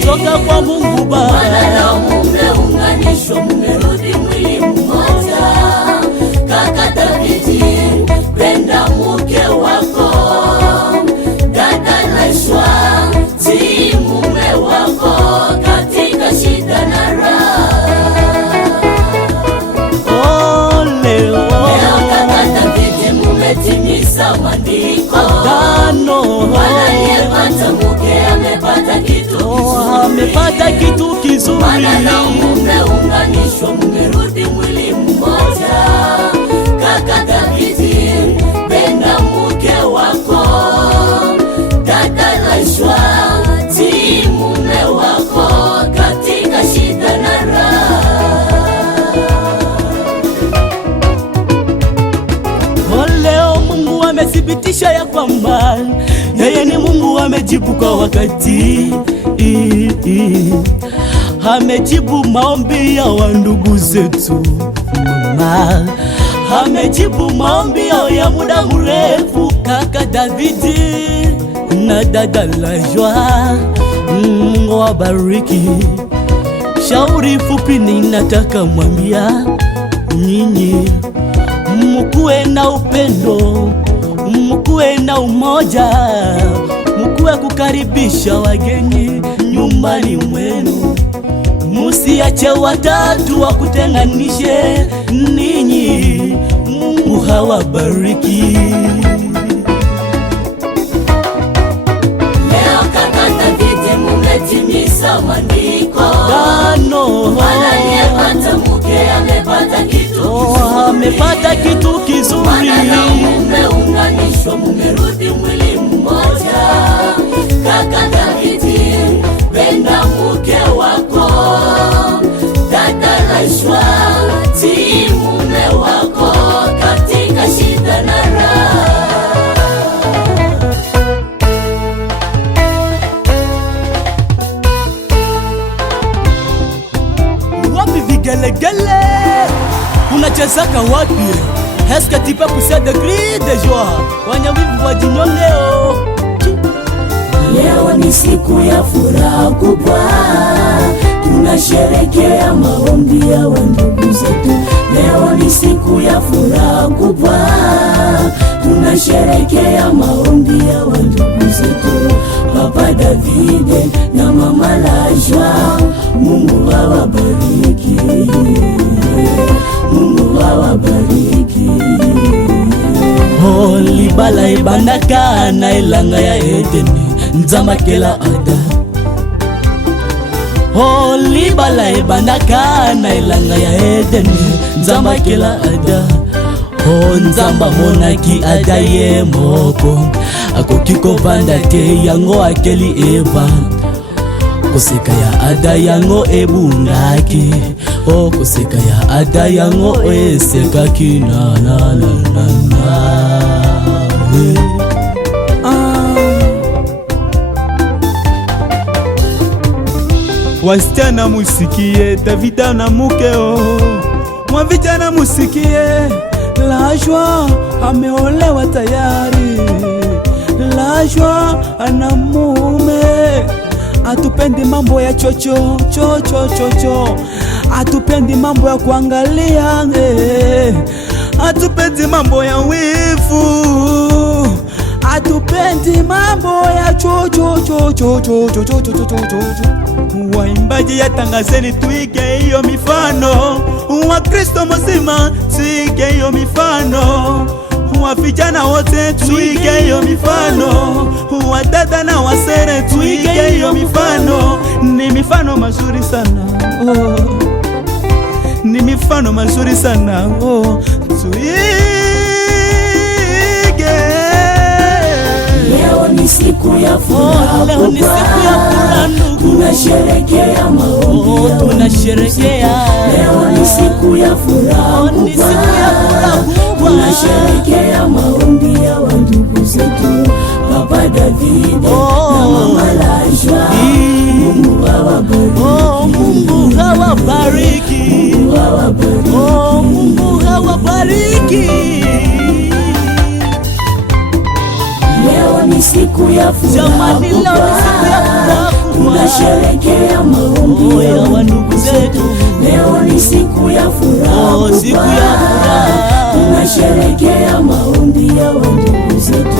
kutoka kwa Mungu Baba. Bwana na mumeunganishwa, mumerudi mwili mmoja. Kaka Davidi, penda mke wako. Dada Naishwa, tii mume wako katika shida na raha. Leo kaka Davidi, mumetimiza maandiko. Bwana aliyepata mke amepata kitu kizuri. Amepata kitu kizuri. Bwana na mumeunganishwa, mumerudi mwili mmoja. Kaka Davidi, penda mke wako. Dada Naishwa, tii mume wako katika shida na raha. Leo Mungu amethibitisha ya kwamba yeye ni Mungu, amejibu kwa wakati. Amejibu maombi ya wandugu zetu mama, amejibu maombi ya muda mrefu. Kaka Davidi na dada Naishwa, Mungu wabariki. Shauri fupi ninataka mwambia nyinyi, mkuwe na upendo, mkuwe na umoja, mkuwe kukaribisha wageni nyumbani mwenu. Musiache watatu wa kutenganishe ninyi. Mungu hawabariki. Leo kaka Davidi, mumetimiza maandiko. Bwana aliyepata mke amepata kitu kizuri. Amepata kitu kizuri. Bwana na mumeunganishwa, mumerudi mwili mmoja. Kaka Davidi, penda mke wako. Dada Naishwa, tii mume wako katika shida na raha. Wapi vigelegele? Unachezaka wapi? Est-ce que tu peux pousser des cris de joie? Wanyawivu wajinyongeo. Leo ni siku ya furaha kubwa, tunasherekea maombi ya wandugu zetu. Leo ni siku ya furaha kubwa, tunasherekea maombi ya wandugu zetu. Papa Davidi na mama Naishwa, Mungu awabariki. Mungu awabariki. Libala ebandaka na elanga ya Edeni, Nzamba kela ada. Libala ebandaka na elanga ya Edeni, Nzamba kela ada. Nzamba monaki ada ye moko, akoki kovanda te yango akeli Eva. Koseka ya ada yango ebungaki, koseka ya ada yango esekaki na. Wasichana musikie, Davida na mukeo. Mwavijana musikie, Naishwa ameolewa tayari. Naishwa ana mume. Atupendi mambo ya chocho, atupendi mambo ya kuangalia, atupendi mambo ya wivu, atupendi mambo ya chocho. Waimbaji yatangazeni, tuige hiyo mifano. Wakristo mzima tuige hiyo mifano. Wavijana wote tuige hiyo mifano. Wadada na wasere tuige hiyo mifano. Ni mifano mazuri sana. Ni mifano mazuri sana. Tuige. Leo ni siku ya furaha kubwa, tunasherekea maombi ya tunasherekea. Leo ni siku ya furaha kubwa, tunasherekea maombi ya wandugu zetu. Papa Davidi na mama Naishwa, Mungu awabariki. Mungu awabariki. Mungu awabariki. Leo ni siku ya furaha kubwa, tunasherekea maombi ya wandugu zetu. Leo ni siku ya furaha, siku ya furaha. Tunasherekea maombi ya wandugu zetu,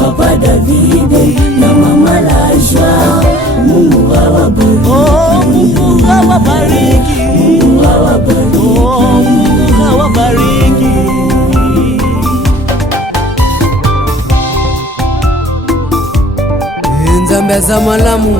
Papa Davide na Mama Lajwa. Mungu awabariki, Mungu awabariki, Mungu awabariki, Mungu awabariki. Nzambe za malamu